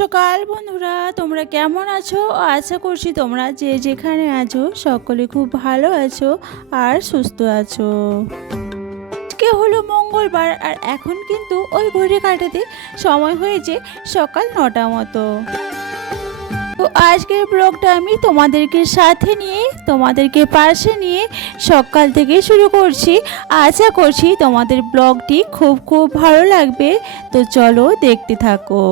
সকাল বন্ধুরা, তোমরা কেমন আছো? আশা করছি তোমরা যে যেখানে আছো সকলে খুব ভালো আছো আর সুস্থ আছো। আজকে হলো মঙ্গলবার আর এখন কিন্তু ওই ঘড়ি কাটাতে সময় হয়েছে সকাল নটা মতো। তো আজকের ব্লগটা আমি তোমাদেরকে সাথে নিয়ে, তোমাদেরকে পাশে নিয়ে সকাল থেকে শুরু করছি। আশা করছি তোমাদের ব্লগটি খুব খুব ভালো লাগবে। তো চলো দেখতে থাকো।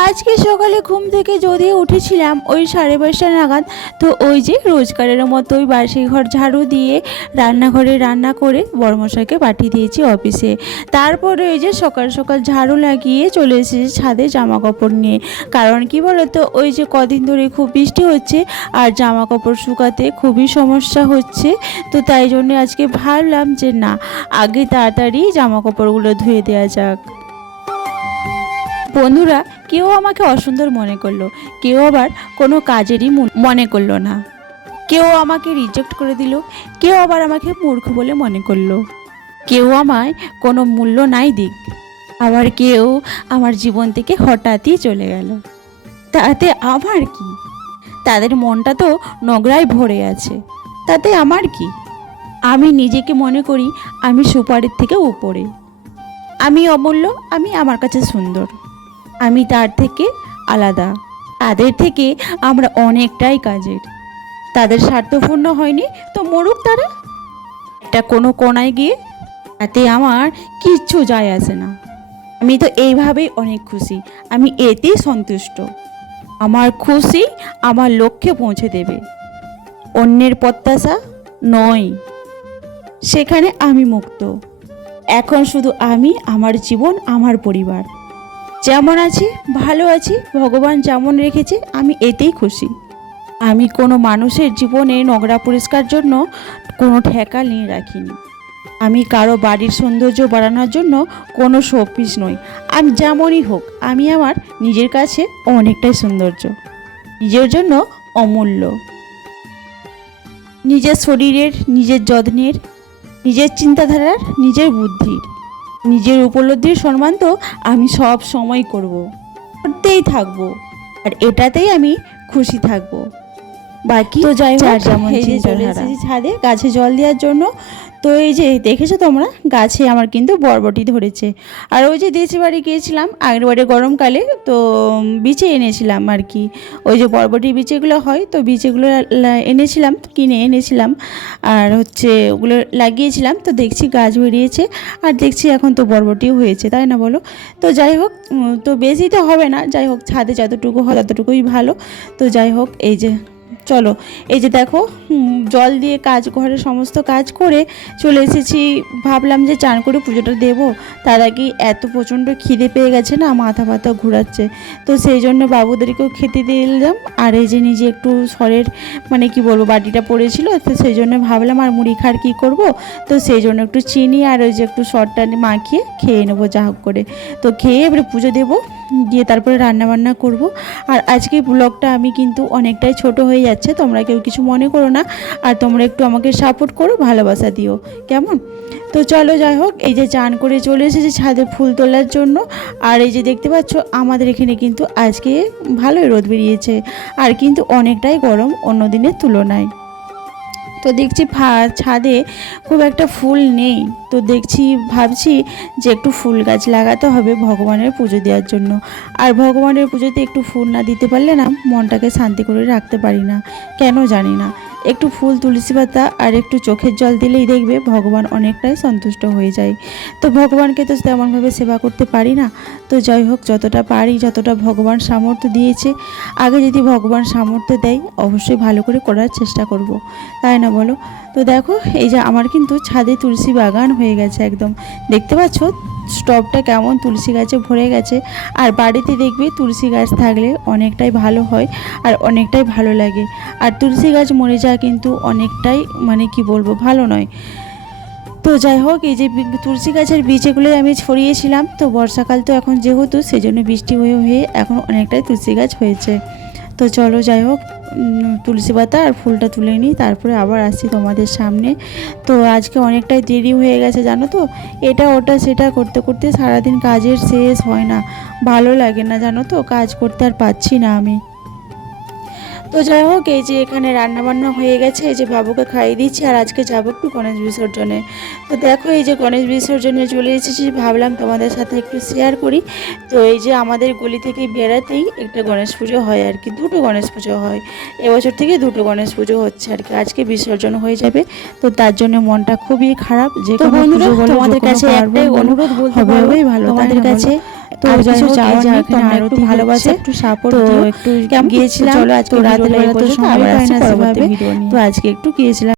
আজকে সকালে ঘুম থেকে যদি উঠেছিলাম ওই সাড়ে পাঁচটা নাগাদ, তো ওই যে রোজগারের মতো ওই বাসি ঘর ঝাড়ু দিয়ে রান্নাঘরে রান্না করে বড়মশাইকে পাঠিয়ে দিয়েছি অফিসে। তারপরে ওই যে সকাল সকাল ঝাড়ু লাগিয়ে চলে এসেছি ছাদে জামা কাপড় নিয়ে। কারণ কি বলতো, ওই যে কদিন ধরে খুব বৃষ্টি হচ্ছে আর জামা কাপড় শুকাতে খুবই সমস্যা হচ্ছে, তো তাই জন্য আজকে ভাবলাম যে না, আগে তাড়াতাড়ি জামা কাপড়গুলো ধুয়ে দেওয়া যাক। বন্ধুরা কেউ আমাকে অসুন্দর মনে করল, কেউ আবার কোনো কাজেরই মন- করল না। কেউ আমাকে রিজেক্ট করে দিল, কেউ আবার আমাকে মূর্খ বলে মনে করল। কেউ আমায় কোনো মূল্য নাই দিক, আবার কেউ আমার জীবন থেকে হঠাৎই চলে গেল। তাতে আমার কি? তাদের মনটা তো নোংরায় ভরে আছে, তাতে আমার কি? আমি নিজেকে মনে করি আমি সুপারির থেকে উপরে। আমি অমূল্য, আমি আমার কাছে সুন্দর। আমি তার থেকে আলাদা। তাদের থেকে আমরা অনেকটাই কাজের। তাদের স্বার্থপূর্ণ হয়নি তো মরুক তারা? একটা কোনো কোনায় গিয়ে তাতে আমার কিচ্ছু যায় আসে না। আমি তো এইভাবেই অনেক খুশি। আমি এতেই সন্তুষ্ট। আমার খুশি আমার লক্ষ্যে পৌঁছে দেবে। অন্যের প্রত্যাশা নয়। সেখানে আমি মুক্ত। এখন শুধু আমি, আমার জীবন, আমার পরিবার। যেমন আছি, ভালো আছি, ভগবান যেমন রেখেছে, আমি এতেই খুশি। আমি কোনো মানুষের জীবনে নোংরা পরিষ্কার জন্য কোনো ঠেকা নিয়ে রাখিনি। আমি কারও বাড়ির সৌন্দর্য বাড়ানোর জন্য কোনো শোপিস নই। আমি যেমনই হোক, আমি আমার নিজের কাছে অনেকটাই সৌন্দর্য। নিজের জন্য অমূল্য। নিজের শরীরের, নিজের যত্নের, নিজের চিন্তাধারার, নিজের বুদ্ধির। নিজের উপলব্ধির সম্মান তো আমি সব সময় করব। করতেই থাকব। আর এটাতেই আমি খুশি থাকব। বাকি তো যাই হোক যেমন ছাদে গাছে জল দেওয়ার জন্য। তো এই যে দেখেছ তোমরা? গাছে আমার কিন্তু বরবটি ধরেছে। আর ওই যে দেশি বাড়ি গিয়েছিলাম আগের বাড়ি গরমকালে, তো বিচে এনেছিলাম আর কি। ওই যে বরবটি বিচেগুলো হয়, তো বিচেগুলো এনেছিলাম, কিনে এনেছিলাম। আর হচ্ছে ওগুলো লাগিয়েছিলাম, তো দেখছি গাছ বেরিয়েছে, আর দেখছি এখন তো বরবটিও হয়েছে, তাই না বলো? তো যাই হোক তো বেশি তো হবে না, যাই হোক, ছাদে যতটুকু হয় ততটুকুই ভালো। তো যাই হোক, এই যে চলো, এই যে দেখো জল দিয়ে কাজ, ঘরের সমস্ত কাজ করে চলে এসেছি। ভাবলাম যে চান করে পুজোটা দেবো। তার আগে এত প্রচণ্ড খিদে পেয়ে গেছে না, মাথা ব্যথা ঘোরাচ্ছে। তো সেই জন্য বাবুদেরকেও খেতে দিয়ে দিলাম আর এই যে নিজে একটু সরের মানে কি বলব, বাটিটা পড়েছিল, তো সেই জন্য ভাবলাম আর মুড়ি খার কী করব? তো সেই জন্য একটু চিনি আর ওই যে একটু সরটা মাখিয়ে খেয়ে নেব যা হোক করে। তো খেয়ে এবারে পুজো দেবো। দিয়ে তারপরে রান্না বান্না করব। আর আজকে ব্লগটা আমি কিন্তু অনেকটাই ছোট হয়ে যাচ্ছে, তোমরা কেউ কিছু মনে করো না। আর তোমরা একটু আমাকে সাপোর্ট করো, ভালোবাসা দিও। কেমন? তো চলো যাই হোক, এই যে চান করে চলে এসেছি ছাদে ফুল তোলার জন্য। আর এই যে দেখতে পাচ্ছ, আমাদের এখানে কিন্তু আজকে ভালোই রোদ বেরিয়েছে। আর কিন্তু অনেকটাই গরম অন্য দিনের তুলনায়। তো দেখছি ছাদে খুব একটা ফুল নেই। তো দেখছি, ভাবছি যে একটু ফুল গাছ লাগাতে হবে ভগবানের পুজো দেওয়ার জন্য। আর ভগবানের পুজোতে একটু ফুল না দিতে পারলে না মনটাকে শান্তি করে রাখতে পারি না। কেন জানি না। একটু ফুল তুলসী পাতা আর একটু চোখের জল দিলেই দেখবে ভগবান অনেকটাই সন্তুষ্ট হয়ে যায়। তো ভগবানকে তো তেমনভাবে সেবা করতে পারি না। তো যাই হোক, যতটা পারি, যতটা ভগবান সামর্থ্য দিয়েছে, আগে যদি ভগবান সামর্থ্য দেয়, অবশ্যই ভালো করে করার চেষ্টা করব। তাই না বলো? তো দেখো, এই যে আমার কিন্তু ছাদে তুলসী বাগান হয়ে গেছে একদম। দেখতে পাচ্ছ? স্টপটা কেমন? তুলসী গাছে ভরে গেছে। আর বাড়িতে দেখবে তুলসী গাছ থাকলে অনেকটাই ভালো হয় আর অনেকটাই ভালো লাগে। আর তুলসী গাছ মরে যাওয়া কিন্তু অনেকটাই মানে কি বলব, ভালো নয়। তো যাই হোক, এই যে তুলসী গাছের বীজ আমি ছড়িয়েছিলাম। তো বর্ষাকাল তো এখন যেহেতু, সেজন্য বৃষ্টি হয়ে হয়ে এখন অনেকটাই তুলসী গাছ হয়েছে। তো চলো যাই হোক তুলসী পাতা আর ফুলটা তুলে নিই, তারপরে আবার আসছি তোমাদের সামনে। তো আজকে অনেকটাই দেরি হয়ে গেছে, জানো তো? এটা, ওটা, সেটা করতে করতে সারাদিন কাজের শেষ হয় না। ভালো লাগে না, জানো তো? কাজ করতে আর পাচ্ছি না আমি। তো যাই হোক এই যে এখানে রান্না বান্না হয়ে গেছে এই যে বাবুকে খাইয়ে দিচ্ছি আর আজকে যাব একটু গণেশ বিসর্জনে। তো দেখো এই যে গণেশ বিসর্জনে চলে এসেছি ভাবলাম তোমাদের সাথে একটু শেয়ার করি। তো এই যে আমাদের গলি থেকে বেড়াতেই একটা গণেশ পুজো হয় আর কি দুটো গণেশ পুজো হয়। এবছর থেকে দুটো গণেশ পুজো হচ্ছে আর কি আজকে বিসর্জন হয়ে যাবে। তো তার জন্য মনটা খুবই খারাপ যে কোনো পুজো যে তোমাদের কাছে একটাই অনুরোধ বলতে হবে ভালো তোমাদের কাছে? তো কিছু একটু ভালোবাসা একটু সাপোর্ট তো একটু গিয়েছিলাম চলো আজকে তো রাতের ভিডিওটা এই বেলা তো আবার আসছি পরবর্তী ভিডিও তো আজকে একটু গিয়েছিলাম।